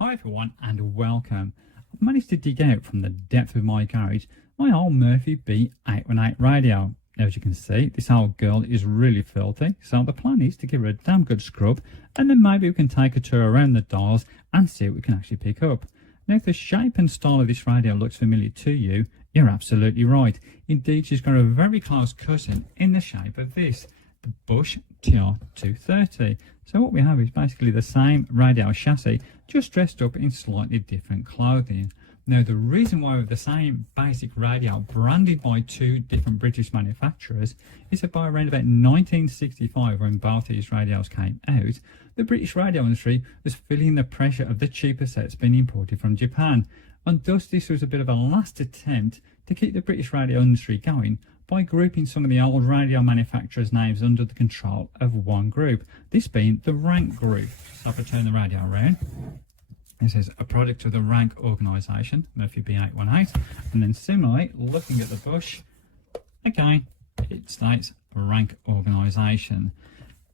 Hi everyone and welcome. I've managed to dig out from the depth of my garage my old Murphy B818 radio. Now as you can see, this old girl is really filthy, so the plan is to give her a damn good scrub and then maybe we can take a tour around the dials and see what we can actually pick up. Now if the shape and style of this radio looks familiar to you, you're absolutely right. Indeed, she's got a very close cousin in the shape of this, the Bush TR130. So what we have is basically the same radio chassis, just dressed up in slightly different clothing. Now the reason why we have the same basic radio branded by two different British manufacturers is that by around about 1965, when both these radios came out, the British radio industry was feeling the pressure of the cheaper sets being imported from Japan, and thus this was a bit of a last attempt to keep the British radio industry going by grouping some of the old radio manufacturers' names under the control of one group, this being the Rank Group. So if I turn the radio around, this is a product of the Rank organisation, Murphy B818, and then similarly, looking at the Bush, again, it states Rank organisation.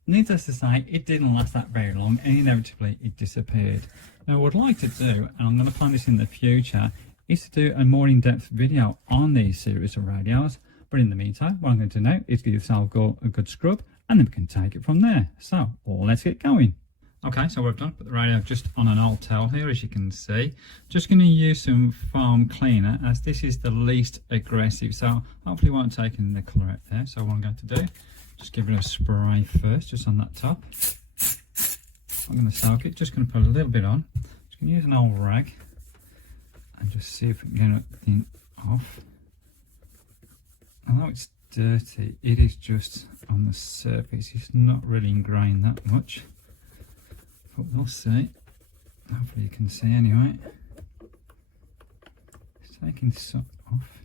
Needless to say, it didn't last that very long, and inevitably it disappeared. Now what I'd like to do, and I'm going to plan this in the future, is to do a more in-depth video on these series of radios. But in the meantime, what I'm going to do now is give this old girl a good scrub and then we can take it from there. So let's get going. Okay, so what I've done, put the radio just on an old towel here, as you can see. Just going to use some foam cleaner, as this is the least aggressive. So hopefully it won't take any of the colour out there. So what I'm going to do, just give it a spray first, just on that top. I'm going to soak it, just going to put a little bit on. Just going to use an old rag and just see if we can get everything off. Although it's dirty, it is just on the surface. It's not really ingrained that much, but we'll see. Hopefully you can see anyway. It's taking some off.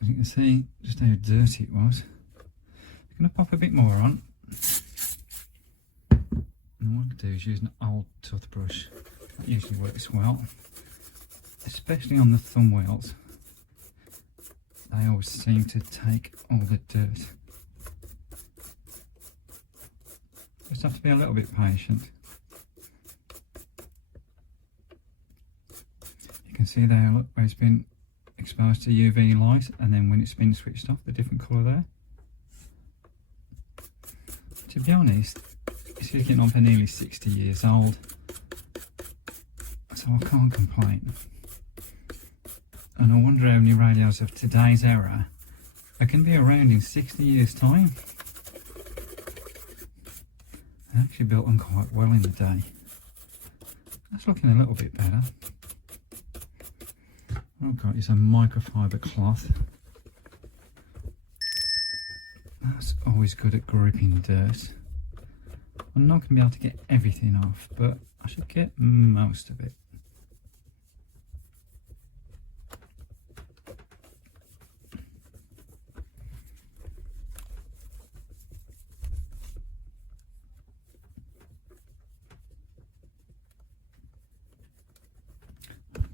As you can see just how dirty it was. I'm going to pop a bit more on. And what I do is use an old toothbrush. That usually works well, especially on the thumb wheels. They always seem to take all the dirt. Just have to be a little bit patient. You can see there, look, where it's been exposed to UV light, and then when it's been switched off, the different colour there. To be honest, it's getting on for nearly 60 years old, so I can't complain. And I wonder how many radios of today's era are going to be around in 60 years' time. They actually built them quite well in the day. That's looking a little bit better. What I've got is a microfiber cloth. That's always good at gripping dirt. I'm not going to be able to get everything off, but I should get most of it.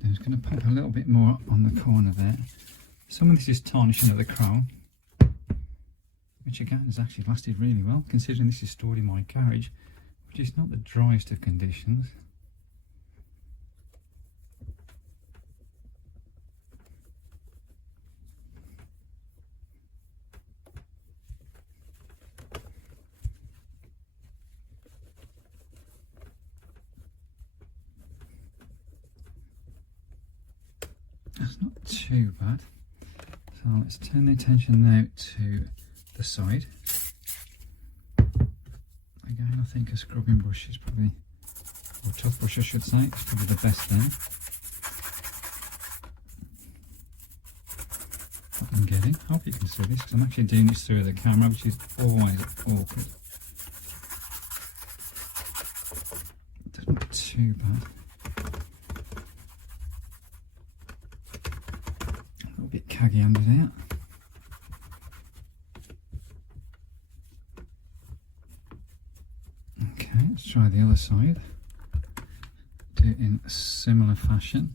I'm just going to pop a little bit more on the corner there. Some of this is tarnishing of the chrome, which again has actually lasted really well, considering this is stored in my garage, which is not the driest of conditions. That's not too bad. So let's turn the attention now to the side. Again, I think a scrubbing brush is probably, or toothbrush I should say, is probably the best there. What I'm getting, I hope you can see this, because I'm actually doing this through the camera, which is always awkward. That's not too bad. A little bit caggy under there. Okay, let's try the other side. Do it in a similar fashion.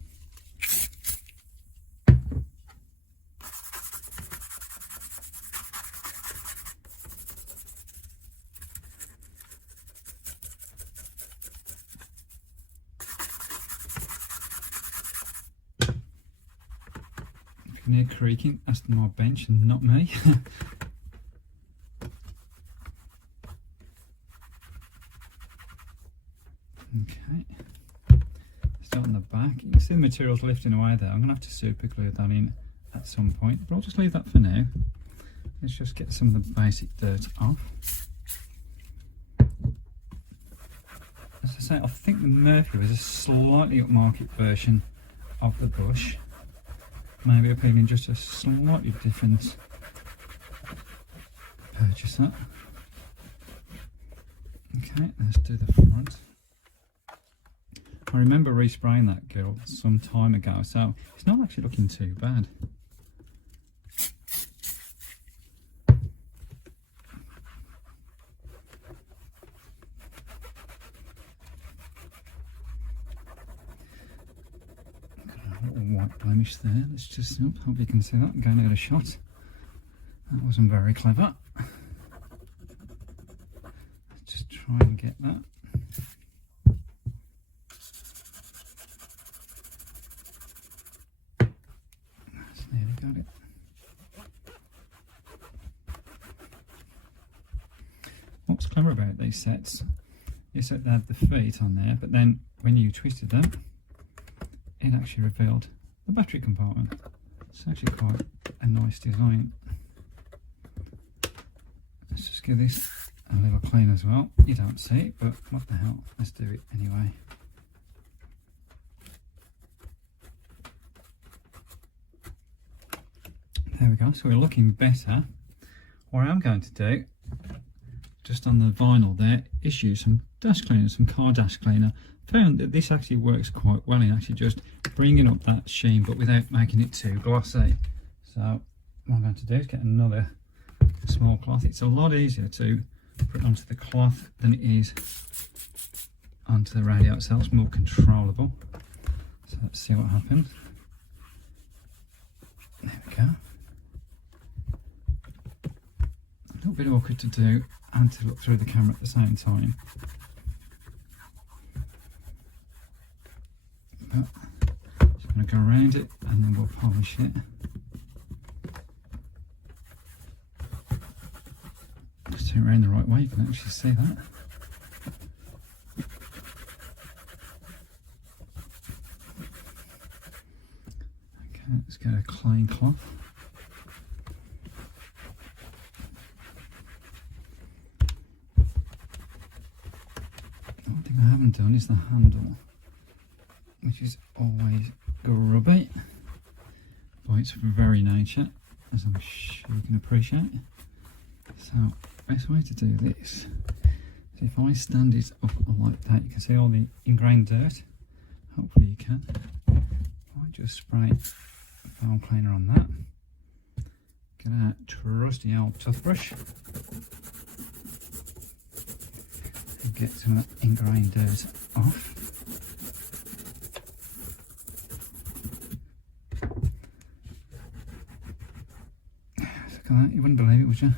can hear creaking. That's my bench and not me. Okay, start on the back. You can see the material's lifting away there. I'm going to have to super glue that in at some point, but I'll just leave that for now. Let's just get some of the basic dirt off. As I say, I think the Murphy was a slightly upmarket version of the Bush, maybe appealing just a slightly different purchaser. Okay, let's do the front. I remember respraying that girl some time ago, so it's not actually looking too bad. Got a little white blemish there. Let's just hope you can see that. I'm going to get a shot. That wasn't very clever. Let's just try and get that. Got it. What's clever about these sets is that they had the feet on there, but then when you twisted them, it actually revealed the battery compartment. It's actually quite a nice design. Let's just give this a little clean as well. You don't see it, but what the hell, let's do it anyway. There we go, so we're looking better. What I'm going to do, just on the vinyl there, is use some dash cleaner, some car dash cleaner. Found that this actually works quite well in actually just bringing up that sheen, but without making it too glossy. So what I'm going to do is get another small cloth. It's a lot easier to put onto the cloth than it is onto the radio itself. It's more controllable. So let's see what happens. There we go. A little bit awkward to do and to look through the camera at the same time. But just going to go around it and then we'll polish it. Just turn it around the right way, you can actually see that. Okay, let's get a clean cloth. One thing I haven't done is the handle, which is always grubby by its very nature, as I'm sure you can appreciate. So, best way to do this is if I stand it up like that, you can see all the ingrained dirt. Hopefully you can. I just spray foam cleaner on that. Get a trusty old toothbrush and get some of that ingrained dirt off. Look at that, you wouldn't believe it, would you?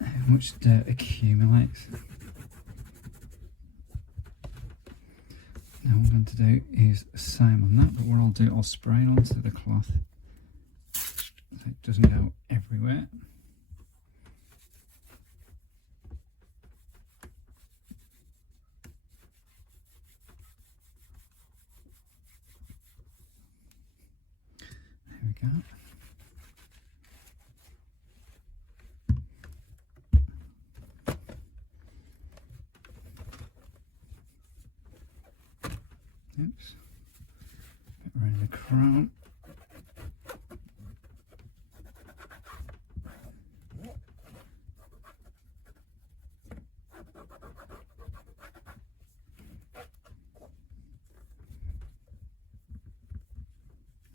How much dirt accumulates. Now what I'm going to do is the same on that, but what I'll do, I'll spray it onto the cloth so it doesn't go everywhere. There we go. Oops, get around the crown.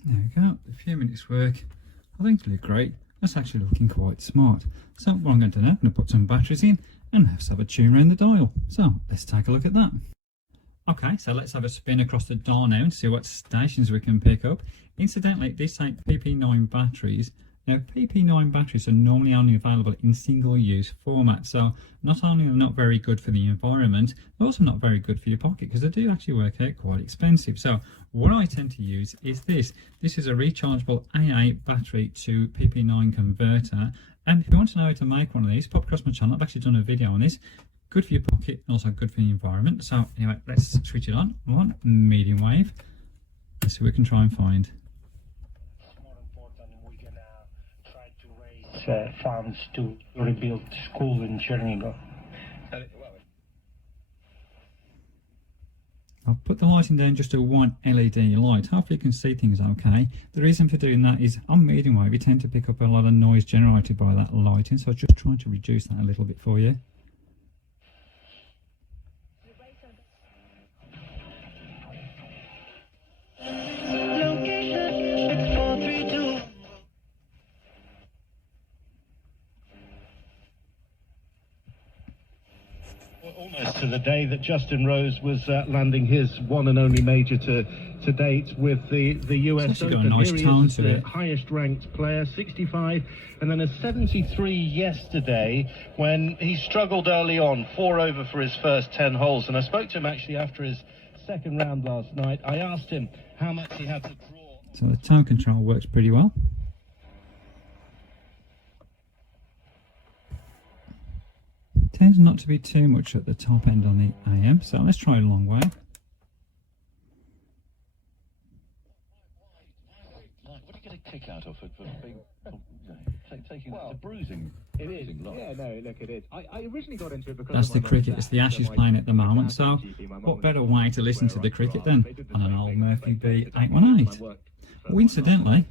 There we go, a few minutes work. I think it looked great. That's actually looking quite smart. So what I'm going to do now, I'm going to put some batteries in and let's have a tune around the dial. So let's take a look at that. Okay, so let's have a spin across the dial now and see what stations we can pick up. Incidentally, these ain't PP9 batteries. Now, PP9 batteries are normally only available in single-use format, so not only are they not very good for the environment, they're also not very good for your pocket because they do actually work out quite expensive. So what I tend to use is this. This is a rechargeable AA battery to PP9 converter. And if you want to know how to make one of these, pop across my channel. I've actually done a video on this. Good for your pocket and also good for the environment. So anyway, let's switch it on. Medium wave. Let's see what we can try and find. Funds to rebuild school in Chernihiv. I'll put the lighting down just to one LED light. Hopefully you can see things okay. The reason for doing that is on medium wave you tend to pick up a lot of noise generated by that lighting, so I'm just trying to reduce that a little bit for you. Almost to the day that Justin Rose was landing his one and only major to date with the US Open. Got a nice tone to it. The highest ranked player, 65, and then a 73 yesterday when he struggled early on, 4 over for his first 10 holes. And I spoke to him actually after his second round last night. I asked him how much he had to draw. So the tone control works pretty well. Tends not to be too much at the top end on the AM, so let's try a long wave. What do you get a kick out of it for taking the bruising? It is. Yeah, no, look, it is. I originally got into it because that's the cricket. It's the Ashes playing at the moment, so what better way to listen to the cricket than on an old Murphy B818? Incidentally,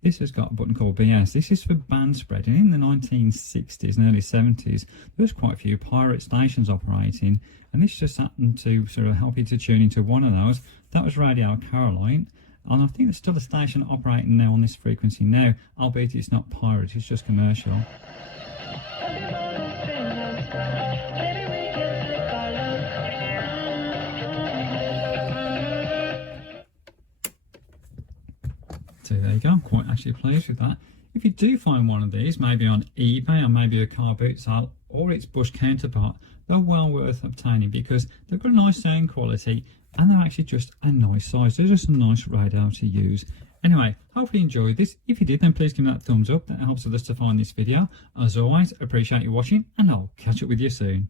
this has got a button called BS. This is for band spreading. In the 1960s and early 70s, there was quite a few pirate stations operating, and this just happened to sort of help you to tune into one of those. That was Radio Caroline, and I think there's still a station operating now on this frequency now, albeit it's not pirate, it's just commercial. So there you go, I'm quite actually pleased with that. If you do find one of these, maybe on eBay or maybe a car boot sale or its Bush counterpart, they're well worth obtaining because they've got a nice sound quality and they're actually just a nice size. They're just a nice radio to use. Anyway, hopefully you enjoyed this. If you did, then please give me that thumbs up. That helps us to find this video. As always, appreciate you watching and I'll catch up with you soon.